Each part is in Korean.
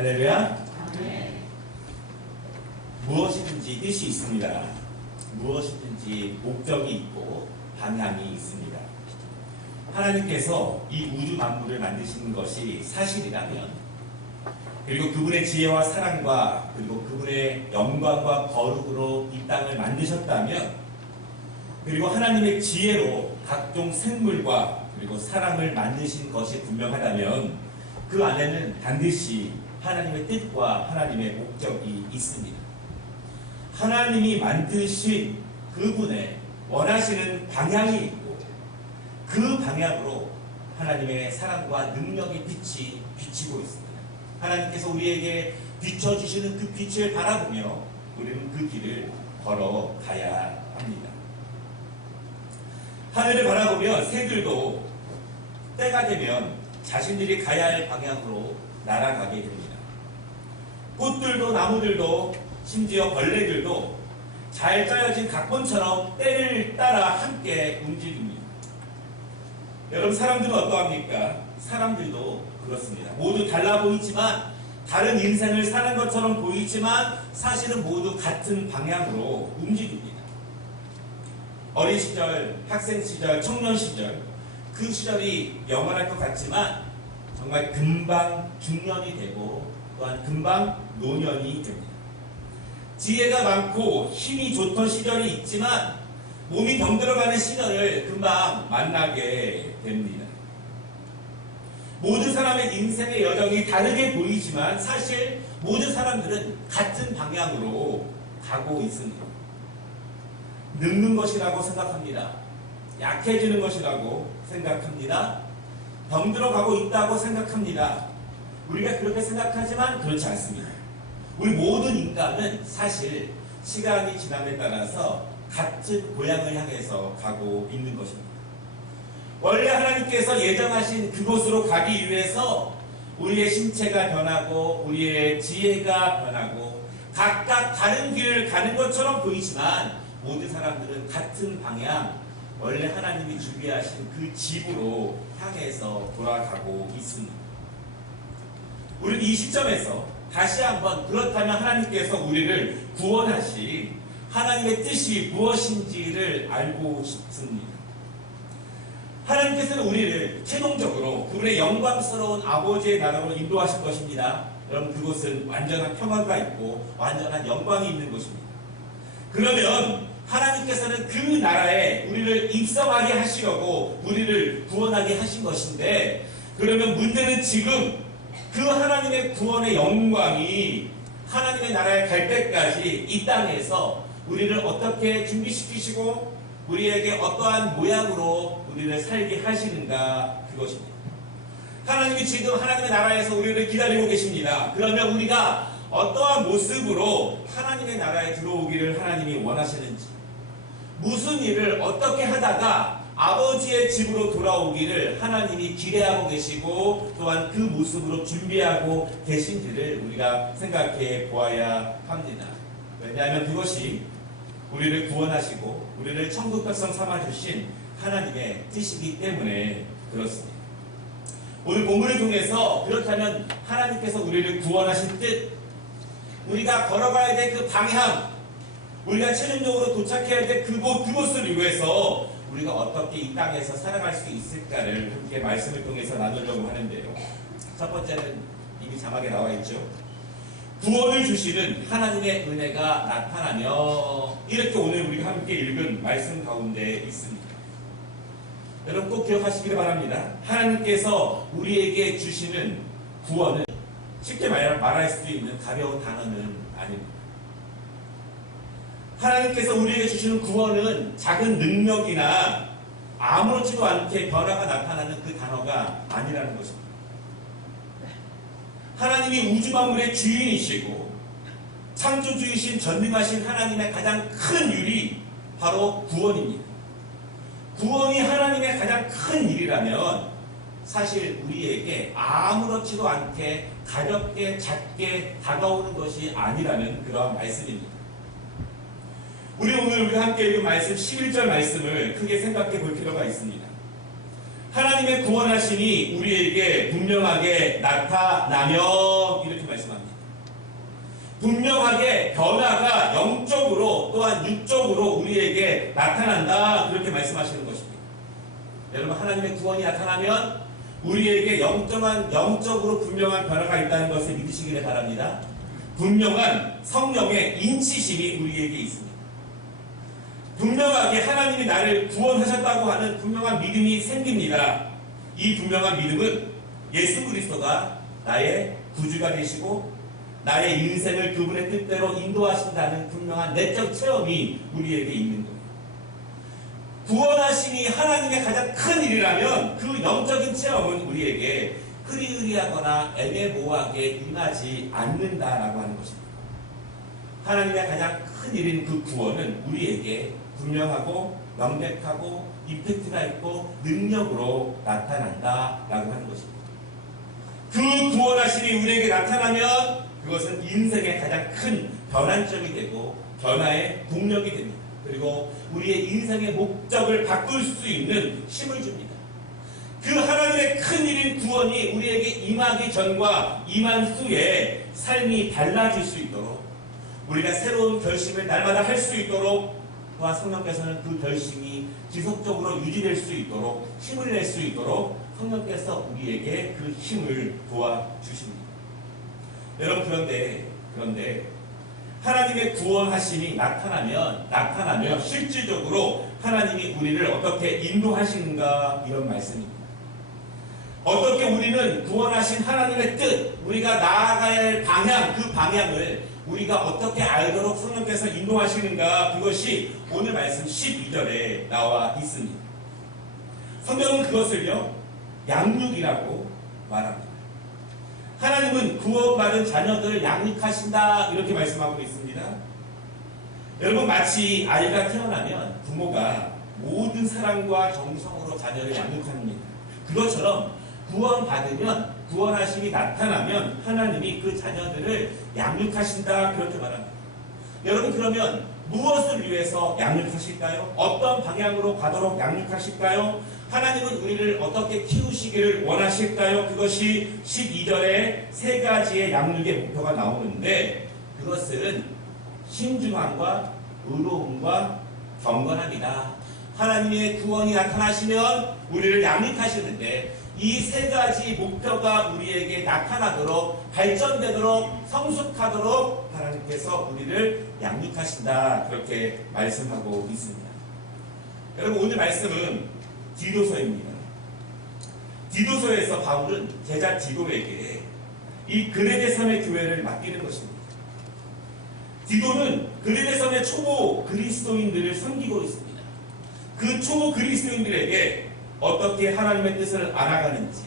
할렐루야. 아멘. 무엇이든지 뜻이 있습니다. 무엇이든지 목적이 있고 방향이 있습니다. 하나님께서 이 우주 만물을 만드신 것이 사실이라면, 그리고 그분의 지혜와 사랑과 그리고 그분의 영광과 거룩으로 이 땅을 만드셨다면, 그리고 하나님의 지혜로 각종 생물과 그리고 사람을 만드신 것이 분명하다면 그 안에는 반드시 하나님의 뜻과 하나님의 목적이 있습니다. 하나님이 만드신 그분의 원하시는 방향이 있고 그 방향으로 하나님의 사랑과 능력의 빛이 비치고 있습니다. 하나님께서 우리에게 비춰주시는 그 빛을 바라보며 우리는 그 길을 걸어가야 합니다. 하늘을 바라보면 새들도 때가 되면 자신들이 가야 할 방향으로 날아가게 됩니다. 꽃들도 나무들도 심지어 벌레들도 잘 짜여진 각본처럼 때를 따라 함께 움직입니다. 여러분, 사람들은 어떠합니까? 사람들도 그렇습니다. 모두 달라 보이지만, 다른 인생을 사는 것처럼 보이지만 사실은 모두 같은 방향으로 움직입니다. 어린 시절, 학생 시절, 청년 시절, 그 시절이 영원할 것 같지만 정말 금방 중년이 되고 또한 금방 노년이 됩니다. 지혜가 많고 힘이 좋던 시절이 있지만 몸이 병들어가는 시절을 금방 만나게 됩니다. 모든 사람의 인생의 여정이 다르게 보이지만 사실 모든 사람들은 같은 방향으로 가고 있습니다. 늙는 것이라고 생각합니다. 약해지는 것이라고 생각합니다. 병들어가고 있다고 생각합니다. 우리가 그렇게 생각하지만 그렇지 않습니다. 우리 모든 인간은 사실 시간이 지남에 따라서 같은 고향을 향해서 가고 있는 것입니다. 원래 하나님께서 예정하신 그곳으로 가기 위해서 우리의 신체가 변하고 우리의 지혜가 변하고 각각 다른 길을 가는 것처럼 보이지만 모든 사람들은 같은 방향, 원래 하나님이 준비하신 그 집으로 향해서 돌아가고 있습니다. 우리는 이 시점에서 다시 한번 그렇다면 하나님께서 우리를 구원하신 하나님의 뜻이 무엇인지를 알고 싶습니다. 하나님께서는 우리를 최종적으로 그분의 영광스러운 아버지의 나라로 인도하실 것입니다. 여러분, 그곳은 완전한 평화가 있고 완전한 영광이 있는 곳입니다. 그러면 하나님께서는 그 나라에 우리를 입성하게 하시려고 우리를 구원하게 하신 것인데, 그러면 문제는 지금 그 하나님의 구원의 영광이 하나님의 나라에 갈 때까지 이 땅에서 우리를 어떻게 준비시키시고 우리에게 어떠한 모양으로 우리를 살게 하시는가, 그것입니다. 하나님이 지금 하나님의 나라에서 우리를 기다리고 계십니다. 그러면 우리가 어떠한 모습으로 하나님의 나라에 들어오기를 하나님이 원하시는지, 무슨 일을 어떻게 하다가 아버지의 집으로 돌아오기를 하나님이 기대하고 계시고 또한 그 모습으로 준비하고 계신지를 우리가 생각해 보아야 합니다. 왜냐하면 그것이 우리를 구원하시고 우리를 천국 백성 삼아주신 하나님의 뜻이기 때문에 그렇습니다. 오늘 본문을 통해서 그렇다면 하나님께서 우리를 구원하신 뜻, 우리가 걸어가야 될 그 방향, 우리가 최종적으로 도착해야 될 그곳을 위해서 우리가 어떻게 이 땅에서 살아갈 수 있을까를 함께 말씀을 통해서 나누려고 하는데요. 첫 번째는 이미 자막에 나와 있죠. 구원을 주시는 하나님의 은혜가 나타나며, 이렇게 오늘 우리가 함께 읽은 말씀 가운데 있습니다. 여러분, 꼭 기억하시기를 바랍니다. 하나님께서 우리에게 주시는 구원은 쉽게 말할 수 있는 가벼운 단어는 아닙니다. 하나님께서 우리에게 주시는 구원은 작은 능력이나 아무렇지도 않게 변화가 나타나는 그 단어가 아니라는 것입니다. 하나님이 우주 만물의 주인이시고 창조주이신 전능하신 하나님의 가장 큰 일이 바로 구원입니다. 구원이 하나님의 가장 큰 일이라면 사실 우리에게 아무렇지도 않게 가볍게 작게 다가오는 것이 아니라는 그런 말씀입니다. 우리 오늘 우리가 함께 읽은 말씀 11절 말씀을 크게 생각해 볼 필요가 있습니다. 하나님의 구원하심이 우리에게 분명하게 나타나면 이렇게 말씀합니다. 분명하게 변화가 영적으로 또한 육적으로 우리에게 나타난다 그렇게 말씀하시는 것입니다. 여러분 하나님의 구원이 나타나면 우리에게 영적으로 분명한 변화가 있다는 것을 믿으시기를 바랍니다. 분명한 성령의 인치심이 우리에게 있습니다. 분명하게 하나님이 나를 구원하셨다고 하는 분명한 믿음이 생깁니다. 이 분명한 믿음은 예수 그리스도가 나의 구주가 되시고 나의 인생을 그분의 뜻대로 인도하신다는 분명한 내적 체험이 우리에게 있는 거예요. 구원하심이 하나님의 가장 큰 일이라면 그 영적인 체험은 우리에게 흐리흐리하거나 애매모호하게 임하지 않는다라고 하는 것입니다. 하나님의 가장 큰 일인 그 구원은 우리에게 분명하고 명백하고 임팩트가 있고 능력으로 나타난다라고 하는 것입니다. 그 구원하심이 우리에게 나타나면 그것은 인생의 가장 큰 변환점이 되고 변화의 동력이 됩니다. 그리고 우리의 인생의 목적을 바꿀 수 있는 힘을 줍니다. 그 하나님의 큰 일인 구원이 우리에게 임하기 전과 임한 후에 삶이 달라질 수 있도록 우리가 새로운 결심을 날마다 할 수 있도록 또한 성령께서는 그 결심이 지속적으로 유지될 수 있도록 힘을 낼 수 있도록 성령께서 우리에게 그 힘을 도와주십니다. 여러분 그런데 하나님의 구원하심이 나타나면 실질적으로 하나님이 우리를 어떻게 인도하시는가 이런 말씀입니다. 어떻게 우리는 구원하신 하나님의 뜻, 우리가 나아가야 할 방향, 그 방향을 우리가 어떻게 알도록 성령께서 인도하시는가 그것이 오늘 말씀 12절에 나와 있습니다. 성경은 그것을요 양육이라고 말합니다. 하나님은 구원받은 자녀들을 양육하신다 이렇게 말씀하고 있습니다. 여러분 마치 아이가 태어나면 부모가 모든 사랑과 정성으로 자녀를 양육합니다. 그것처럼 구원받으면 구원하심이 나타나면 하나님이 그 자녀들을 양육하신다 그렇게 말합니다. 여러분 그러면 무엇을 위해서 양육하실까요? 어떤 방향으로 가도록 양육하실까요? 하나님은 우리를 어떻게 키우시기를 원하실까요? 그것이 12절에 세 가지의 양육의 목표가 나오는데 그것은 신중함과 의로움과 경건함이다. 하나님의 구원이 나타나시면 우리를 양육하시는데 이 세 가지 목표가 우리에게 나타나도록 발전되도록 성숙하도록 하나님께서 우리를 양육하신다 그렇게 말씀하고 있습니다. 여러분 오늘 말씀은 디도서입니다. 디도서에서 바울은 제자 디도에게 이 그레데 섬의 교회를 맡기는 것입니다. 디도는 그레데 섬의 초보 그리스도인들을 섬기고 있습니다. 그 초보 그리스도인들에게 어떻게 하나님의 뜻을 알아가는지,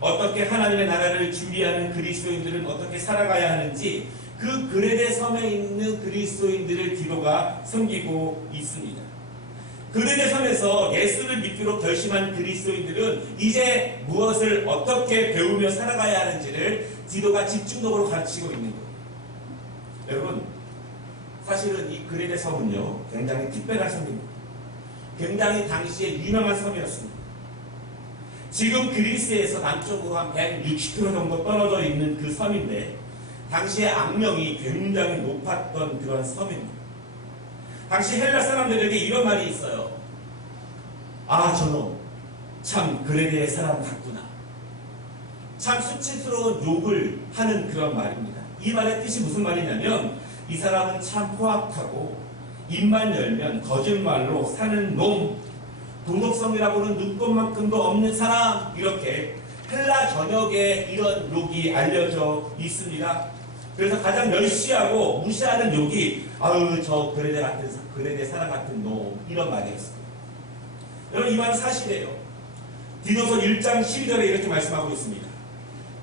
어떻게 하나님의 나라를 준비하는 그리스도인들은 어떻게 살아가야 하는지 그 그레데 섬에 있는 그리스도인들을 디도가 섬기고 있습니다. 그레데 섬에서 예수를 믿기로 결심한 그리스도인들은 이제 무엇을 어떻게 배우며 살아가야 하는지를 디도가 집중적으로 가르치고 있는 거예요. 여러분 사실은 이 그레데 섬은요 굉장히 특별한 섬입니다. 굉장히 당시에 유명한 섬이었습니다. 지금 그리스에서 남쪽으로 한 160km 정도 떨어져 있는 그 섬인데 당시의 악명이 굉장히 높았던 그런 섬입니다. 당시 헬라 사람들에게 이런 말이 있어요. 아 저놈 참 그레데의 사람 같구나. 참 수치스러운 욕을 하는 그런 말입니다. 이 말의 뜻이 무슨 말이냐면 이 사람은 참 포악하고 입만 열면 거짓말로 사는 놈, 도덕성이라고는 눈꼽만큼도 없는 사람, 이렇게 헬라 전역에 이런 욕이 알려져 있습니다. 그래서 가장 멸시하고 무시하는 욕이 아유 저 그레데 사람 같은 놈 이런 말이었습니다. 여러분 이 말은 사실이에요. 디도서 1장 12절에 이렇게 말씀하고 있습니다.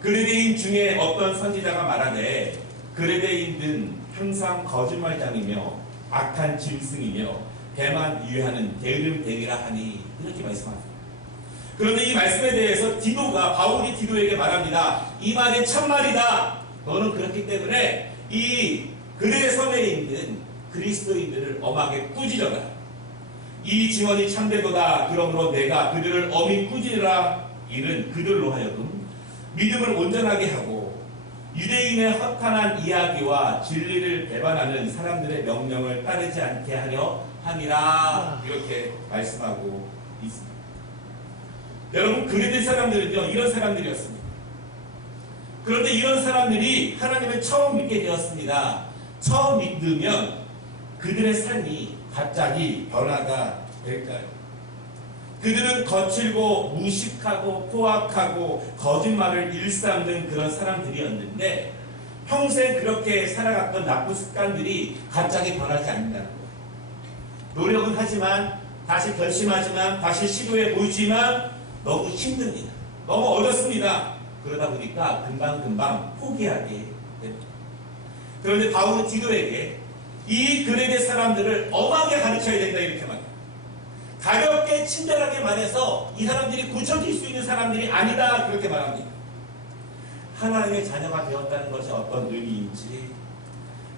그레데인 중에 어떤 선지자가 말하되 그레데인은 항상 거짓말장이며 악한 짐승이며 배만 유해하는 게으름뱅이라 하니 이렇게 말씀합니다. 그런데 이 말씀에 대해서 바울이 디도에게 말합니다. 이 말이 참말이다. 너는 그렇기 때문에 이 그레데 섬에 있는 그리스도인들을 엄하게 꾸짖어라. 이 증언이 참되도다. 그러므로 내가 그들을 엄히 꾸짖으라. 이는 그들로 하여금 믿음을 온전하게 하고 유대인의 허탄한 이야기와 진리를 배반하는 사람들의 명령을 따르지 않게 하려 함이라. 이렇게 말씀하고 있습니다. 여러분, 그레데 사람들은요, 이런 사람들이었습니다. 그런데 이런 사람들이 하나님을 처음 믿게 되었습니다. 처음 믿으면 그들의 삶이 갑자기 변화가 될까요? 그들은 거칠고 무식하고 포악하고 거짓말을 일삼는 그런 사람들이었는데 평생 그렇게 살아갔던 나쁜 습관들이 갑자기 변하지 않는다는 거예요. 노력은 하지만 다시 결심하지만 다시 시도해 보이지만 너무 힘듭니다. 너무 어렵습니다. 그러다 보니까 금방금방 포기하게 됩니다. 그런데 바울은 디도에게 이 그레데 사람들을 엄하게 가르쳐야 된다 이렇게 말합니다. 가볍게 친절하게 말해서 이 사람들이 고쳐질 수 있는 사람들이 아니다 그렇게 말합니다. 하나님의 자녀가 되었다는 것이 어떤 의미인지,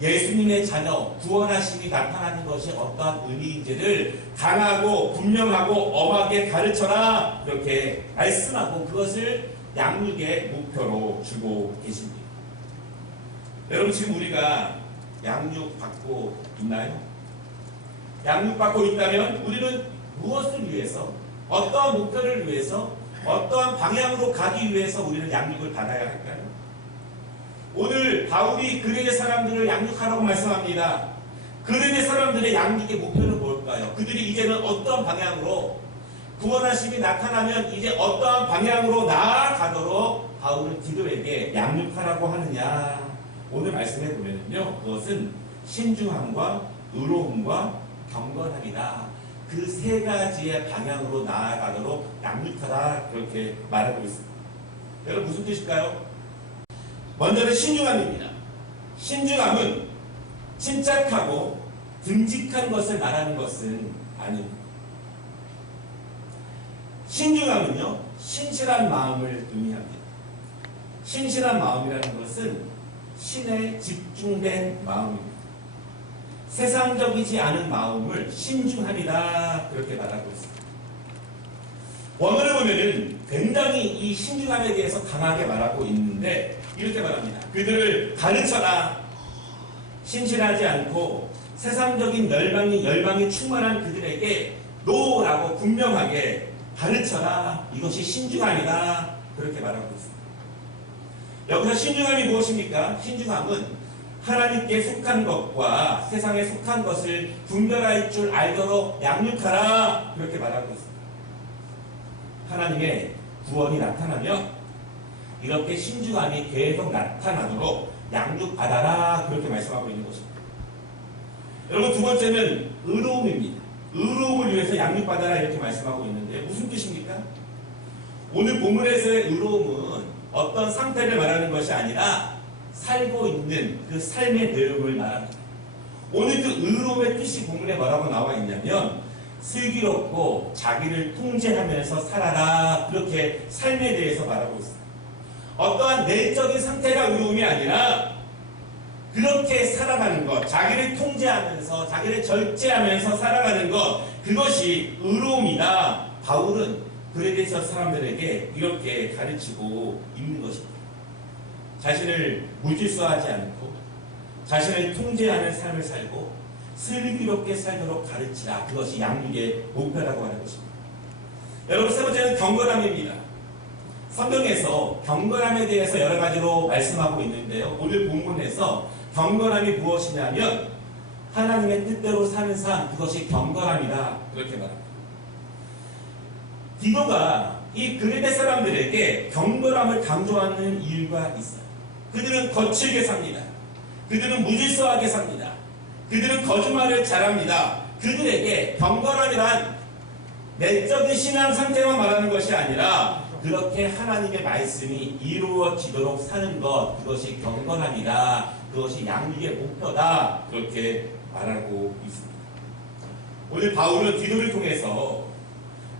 예수님의 자녀 구원하심이 나타나는 것이 어떠한 의미인지를 강하고 분명하고 엄하게 가르쳐라 그렇게 말씀하고 그것을 양육의 목표로 주고 계십니다. 여러분, 지금 우리가 양육받고 있나요? 양육받고 있다면 우리는 무엇을 위해서, 어떠한 목표를 위해서, 어떠한 방향으로 가기 위해서 우리는 양육을 받아야 할까요? 오늘 바울이 그레데 사람들을 양육하라고 말씀합니다. 그레데 사람들의 양육의 목표는 뭘까요? 그들이 이제는 어떠한 방향으로 구원하심이 나타나면 이제 어떠한 방향으로 나아가도록 바울은 디도에게 양육하라고 하느냐? 오늘 말씀해 보면요, 그것은 신중함과 의로움과 경건함이다. 그 세 가지의 방향으로 나아가도록 양육하라 그렇게 말하고 있습니다. 여러분, 무슨 뜻일까요? 먼저는 신중함입니다. 신중함은 침착하고 듬직한 것을 말하는 것은 아닙니다. 신중함은요, 신실한 마음을 의미합니다. 신실한 마음이라는 것은 신에 집중된 마음입니다. 세상적이지 않은 마음을 신중함이다 그렇게 말하고 있습니다. 원어를 보면은 굉장히 이 신중함에 대해서 강하게 말하고 있는데 이렇게 말합니다. 그들을 가르쳐라. 신실하지 않고 세상적인 열방이 충만한 그들에게 노라고 분명하게 가르쳐라. 이것이 신중함이다 그렇게 말하고 있습니다. 여기서 신중함이 무엇입니까? 신중함은 하나님께 속한 것과 세상에 속한 것을 분별할 줄 알도록 양육하라 그렇게 말하고 있습니다. 하나님의 구원이 나타나면 이렇게 신중함이 계속 나타나도록 양육받아라 그렇게 말씀하고 있는 것입니다. 여러분, 두 번째는 의로움입니다. 의로움을 위해서 양육받아라 이렇게 말씀하고 있는데 무슨 뜻입니까? 오늘 본문에서의 의로움은 어떤 상태를 말하는 것이 아니라 살고 있는 그 삶의 내용을 말합니다. 오늘 그 의로움의 뜻이 본문에 뭐라고 나와 있냐면 슬기롭고 자기를 통제하면서 살아라 그렇게 삶에 대해서 말하고 있습니다. 어떠한 내적인 상태가 의로움이 아니라 그렇게 살아가는 것, 자기를 통제하면서 자기를 절제하면서 살아가는 것, 그것이 의로움이다. 바울은 그레데 사람들에게 이렇게 가르치고 있는 것입니다. 자신을 무질서하지 않고 자신을 통제하는 삶을 살고 슬기롭게 살도록 가르치라. 그것이 양육의 목표라고 하는 것입니다. 여러분, 세 번째는 경건함입니다. 성경에서 경건함에 대해서 여러 가지로 말씀하고 있는데요. 오늘 본문에서 경건함이 무엇이냐면 하나님의 뜻대로 사는 삶, 그것이 경건함이다 그렇게 말합니다. 디도가 이 그레데 사람들에게 경건함을 강조하는 이유가 있어요. 그들은 거칠게 삽니다. 그들은 무질서하게 삽니다. 그들은 거짓말을 잘합니다. 그들에게 경건함이란 내적인 신앙 상태만 말하는 것이 아니라 그렇게 하나님의 말씀이 이루어지도록 사는 것, 그것이 경건함이다. 그것이 양육의 목표다. 그렇게 말하고 있습니다. 오늘 바울은 디도를 통해서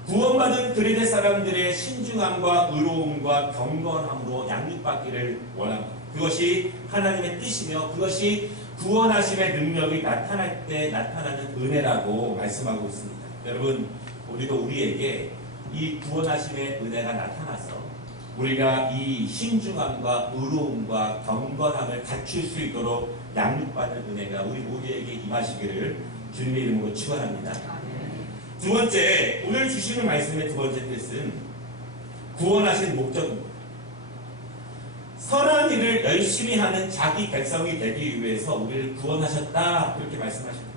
구원받은 그레데 사람들의 신중함과 의로움과 경건함으로 양육받기를 원합니다. 그것이 하나님의 뜻이며 그것이 구원하심의 능력이 나타날 때 나타나는 은혜라고 말씀하고 있습니다. 여러분, 우리도 우리에게 이 구원하심의 은혜가 나타나서 우리가 이 신중함과 의로움과 경건함을 갖출 수 있도록 양육받는 은혜가 우리 모두에게 임하시기를 주님의 이름으로 축원합니다. 두 번째, 오늘 주시는 말씀의 두 번째 뜻은 구원하신 목적입니다. 선한 일을 열심히 하는 자기 백성이 되기 위해서 우리를 구원하셨다, 그렇게 말씀하십니다.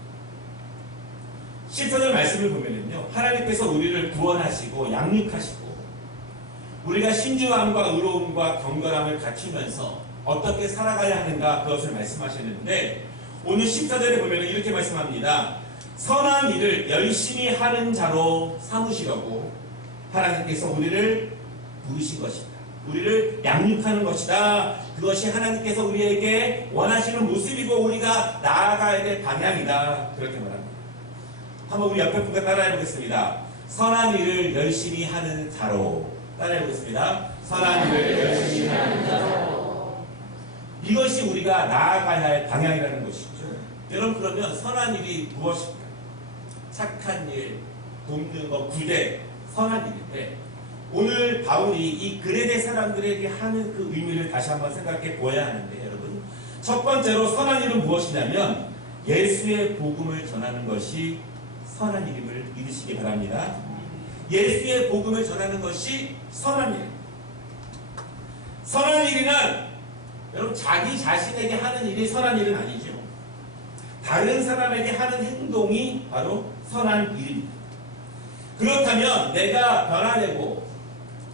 10절 말씀을 보면요, 하나님께서 우리를 구원하시고 양육하시고 우리가 신중함과 의로움과 경건함을 갖추면서 어떻게 살아가야 하는가, 그것을 말씀하시는데, 오늘 14절에 보면 이렇게 말씀합니다. 선한 일을 열심히 하는 자로 삼으시려고 하나님께서 우리를 부르신 것이다. 우리를 양육하는 것이다. 그것이 하나님께서 우리에게 원하시는 모습이고 우리가 나아가야 될 방향이다. 그렇게 말합니다. 한번 우리 옆에 분과 따라해 보겠습니다. 선한 일을 열심히 하는 자로. 따라해 보겠습니다. 선한 일을 열심히 하는 자로. 이것이 우리가 나아가야 할 방향이라는 것이죠. 여러분, 그러면 선한 일이 무엇입니까? 착한 일, 돕는 것, 구제, 선한 일인데, 오늘 바울이 이 그레데 사람들에게 하는 그 의미를 다시 한번 생각해 보아야 하는데, 여러분, 첫 번째로 선한 일은 무엇이냐면 예수의 복음을 전하는 것이 선한 일임을 믿으시기 바랍니다. 예수의 복음을 전하는 것이 선한 일. 선한 일이란 여러분, 자기 자신에게 하는 일이 선한 일은 아니죠. 다른 사람에게 하는 행동이 바로 선한 일입니다. 그렇다면 내가 변화되고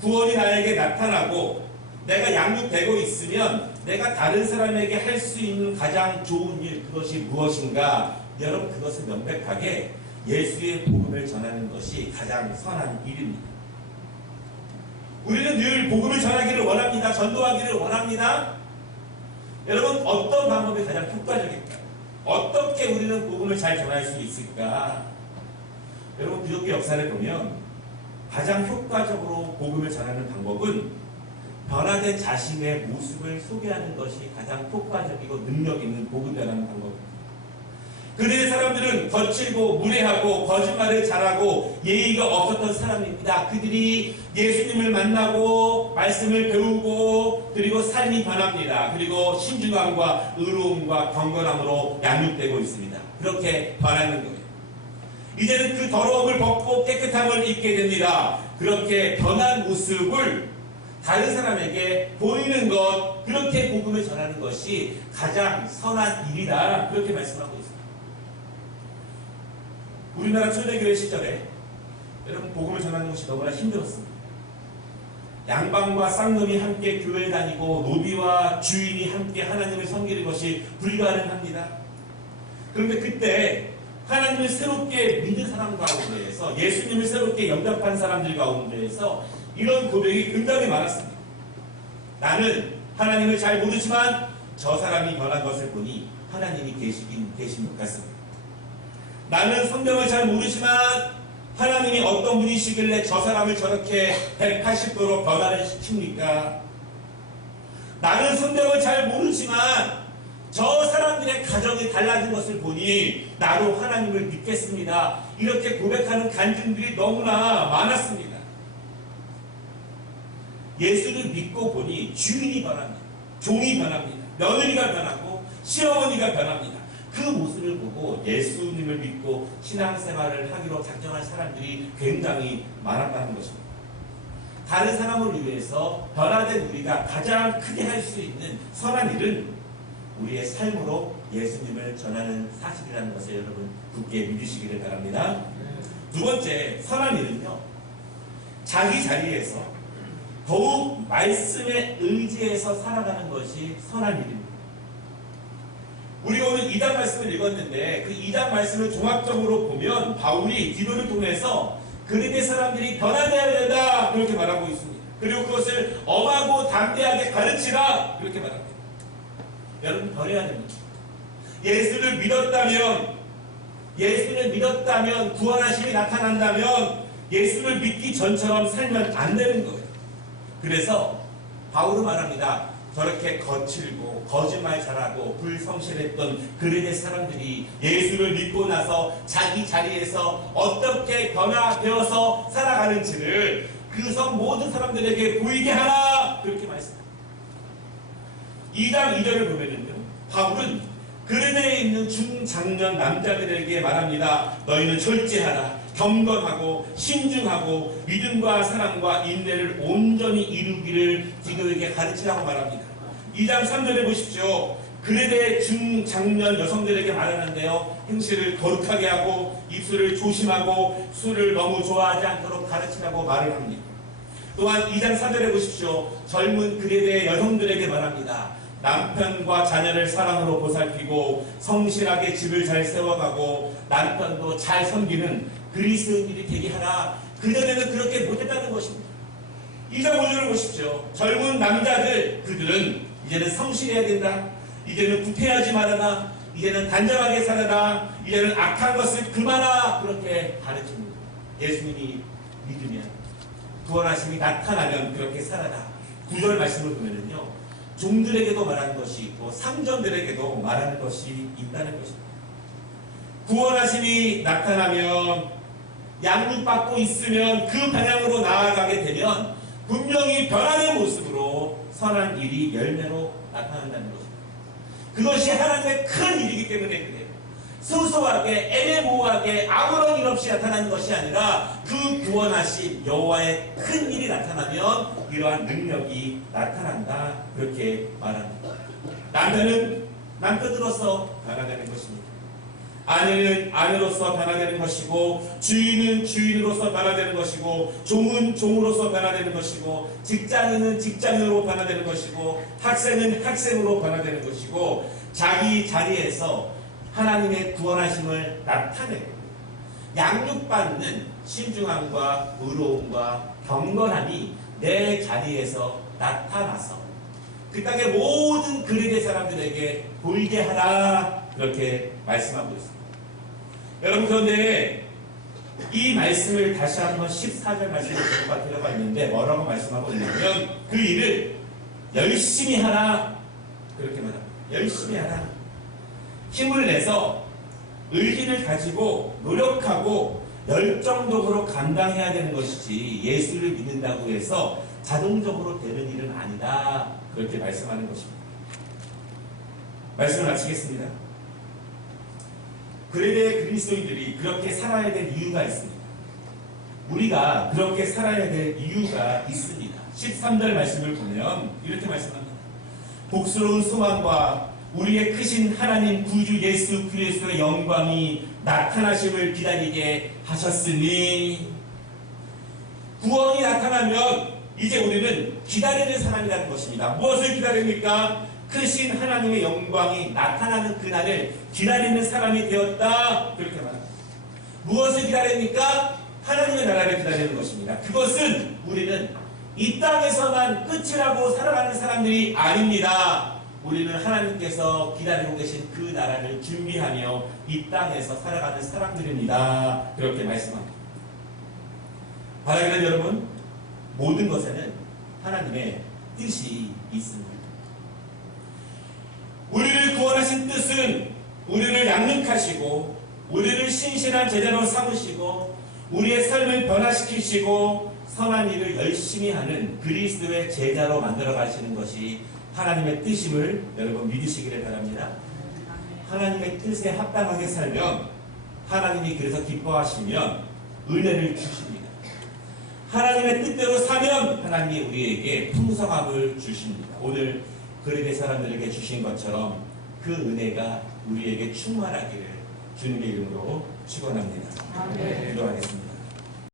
구원이 나에게 나타나고 내가 양육되고 있으면 내가 다른 사람에게 할 수 있는 가장 좋은 일, 그것이 무엇인가? 여러분, 그것은 명백하게 예수의 복음을 전하는 것이 가장 선한 일입니다. 우리는 늘 복음을 전하기를 원합니다. 전도하기를 원합니다. 여러분, 어떤 방법이 가장 효과적일까요? 어떻게 우리는 복음을 잘 전할 수 있을까? 여러분, 기독교 역사를 보면 가장 효과적으로 복음을 전하는 방법은 변화된 자신의 모습을 소개하는 것이 가장 효과적이고 능력 있는 복음 전하는 방법입니다. 그들의 사람들은 거칠고 무례하고 거짓말을 잘하고 예의가 없었던 사람입니다. 그들이 예수님을 만나고 말씀을 배우고 그리고 삶이 변합니다. 그리고 신중함과 의로움과 경건함으로 양육되고 있습니다. 그렇게 변하는 거예요. 이제는 그 더러움을 벗고 깨끗함을 입게 됩니다. 그렇게 변한 모습을 다른 사람에게 보이는 것, 그렇게 복음을 전하는 것이 가장 선한 일이다. 그렇게 말씀하고 있습니다. 우리나라 초대교회 시절에 여러분, 복음을 전하는 것이 너무나 힘들었습니다. 양반과 쌍놈이 함께 교회에 다니고 노비와 주인이 함께 하나님을 섬기는 것이 불가능합니다. 그런데 그때 하나님을 새롭게 믿는 사람 가운데에서, 예수님을 새롭게 영접한 사람들 가운데에서 이런 고백이 굉장히 많았습니다. 나는 하나님을 잘 모르지만 저 사람이 변한 것을 보니 하나님이 계신 것 같습니다. 나는 성경을 잘 모르지만 하나님이 어떤 분이시길래 저 사람을 저렇게 180도로 변화를 시킵니까? 나는 성경을 잘 모르지만 저 사람들의 가정이 달라진 것을 보니 나도 하나님을 믿겠습니다. 이렇게 고백하는 간증들이 너무나 많았습니다. 예수를 믿고 보니 주인이 변합니다. 종이 변합니다. 며느리가 변하고 시어머니가 변합니다. 그 모습을 보고 예수님을 믿고 신앙생활을 하기로 작정한 사람들이 굉장히 많았다는 것입니다. 다른 사람을 위해서 변화된 우리가 가장 크게 할 수 있는 선한 일은 우리의 삶으로 예수님을 전하는 사실이라는 것을 여러분 굳게 믿으시기를 바랍니다. 두 번째, 선한 일은요, 자기 자리에서 더욱 말씀에 의지해서 살아가는 것이 선한 일입니다. 우리가 오늘 2장 말씀을 읽었는데 그 2장 말씀을 종합적으로 보면 바울이 디도를 통해서 그리스도의 사람들이 변화되어야 된다, 그렇게 말하고 있습니다. 그리고 그것을 엄하고 담대하게 가르치라, 그렇게 말합니다. 여러분, 변해야 됩니다. 예수를 믿었다면 구원하심이 나타난다면 예수를 믿기 전처럼 살면 안 되는 거예요. 그래서 바울은 말합니다. 저렇게 거칠고 거짓말 잘하고 불성실했던 그레데 사람들이 예수를 믿고 나서 자기 자리에서 어떻게 변화되어서 살아가는지를 그 성 모든 사람들에게 보이게 하라, 그렇게 말씀합니다. 2장 2절을 보면은요, 바울은 그레데에 있는 중장년 남자들에게 말합니다. 너희는 절제하라, 경건하고 신중하고 믿음과 사랑과 인내를 온전히 이루기를 디도에게 가르치라고 말합니다. 2장 3절에 보십시오. 그레데 중장년 여성들에게 말하는데요, 행실을 거룩하게 하고 입술을 조심하고 술을 너무 좋아하지 않도록 가르치라고 말을 합니다. 또한 2장 4절에 보십시오. 젊은 그레데 여성들에게 말합니다. 남편과 자녀를 사랑으로 보살피고 성실하게 집을 잘 세워가고 남편도 잘 섬기는 그리스도인들이 되게 하라. 그전에는 그렇게 못했다는 것입니다. 2장 5절을 보십시오. 젊은 남자들, 그들은 이제는 성실해야 된다. 이제는 구태하지 말아라. 이제는 단정하게 살아라. 이제는 악한 것을 그만하라. 그렇게 가르칩니다. 예수님이 믿으면, 구원하심이 나타나면 그렇게 살아라. 9절 말씀을 보면은요, 종들에게도 말하는 것이 있고 상전들에게도 말하는 것이 있다는 것입니다. 구원하심이 나타나면, 양육받고 있으면 그 방향으로 나아가게 되면 분명히 변화된 모습으로 선한 일이 열매로 나타난다는 것입니다. 그것이 하나님의 큰 일이기 때문에 그래요. 소소하게 애매모호하게 아무런 일 없이 나타나는 것이 아니라 그 구원하신 여호와의 큰 일이 나타나면 이러한 능력이 나타난다, 그렇게 말합니다. 남편은 남편으로서 변화되는 것입니다. 아내는 아내로서 변화되는 것이고, 주인은 주인으로서 변화되는 것이고, 종은 종으로서 변화되는 것이고, 직장인은 직장인으로 변화되는 것이고, 학생은 학생으로 변화되는 것이고, 자기 자리에서 하나님의 구원하심을 나타내고 양육받는 신중함과 의로움과 경건함이 내 자리에서 나타나서 그 땅의 모든 그레데 사람들에게 보이게 하라, 그렇게 말씀하고 있습니다. 여러분, 그런데 이 말씀을 다시 한번 14절 말씀을 들어가 있는데 뭐라고 말씀하고 있냐면, 그 일을 열심히 하라, 그렇게 말합니다. 열심히 하라. 힘을 내서 의지를 가지고 노력하고 열정적으로 감당해야 되는 것이지 예수를 믿는다고 해서 자동적으로 되는 일은 아니다, 그렇게 말씀하는 것입니다. 말씀을 마치겠습니다. 그레데 그리스도인들이 그렇게 살아야 될 이유가 있습니다. 우리가 그렇게 살아야 될 이유가 있습니다. 13절 말씀을 보면 이렇게 말씀합니다. 복스러운 소망과 우리의 크신 하나님 구주 예수 그리스도의 영광이 나타나심을 기다리게 하셨으니, 구원이 나타나면 이제 우리는 기다리는 사람이라는 것입니다. 무엇을 기다립니까? 크신 하나님의 영광이 나타나는 그날을 기다리는 사람이 되었다, 그렇게 말합니다. 무엇을 기다립니까? 하나님의 나라를 기다리는 것입니다. 그것은 우리는 이 땅에서만 끝이라고 살아가는 사람들이 아닙니다. 우리는 하나님께서 기다리고 계신 그 나라를 준비하며 이 땅에서 살아가는 사람들입니다, 그렇게 말씀합니다. 바라기는 여러분, 모든 것에는 하나님의 뜻이 있습니다. 우리를 구원하신 뜻은 우리를 양육하시고 우리를 신실한 제자로 삼으시고 우리의 삶을 변화시키시고 선한 일을 열심히 하는 그리스도의 제자로 만들어 가시는 것이 하나님의 뜻임을 여러분 믿으시기를 바랍니다. 하나님의 뜻에 합당하게 살면 하나님이 그래서 기뻐하시면 은혜를 주십니다. 하나님의 뜻대로 사면 하나님이 우리에게 풍성함을 주십니다. 오늘 그레데 사람들에게 주신 것처럼 그 은혜가 우리에게 충만하기를 주님의 이름으로 축원합니다. 기도하겠습니다.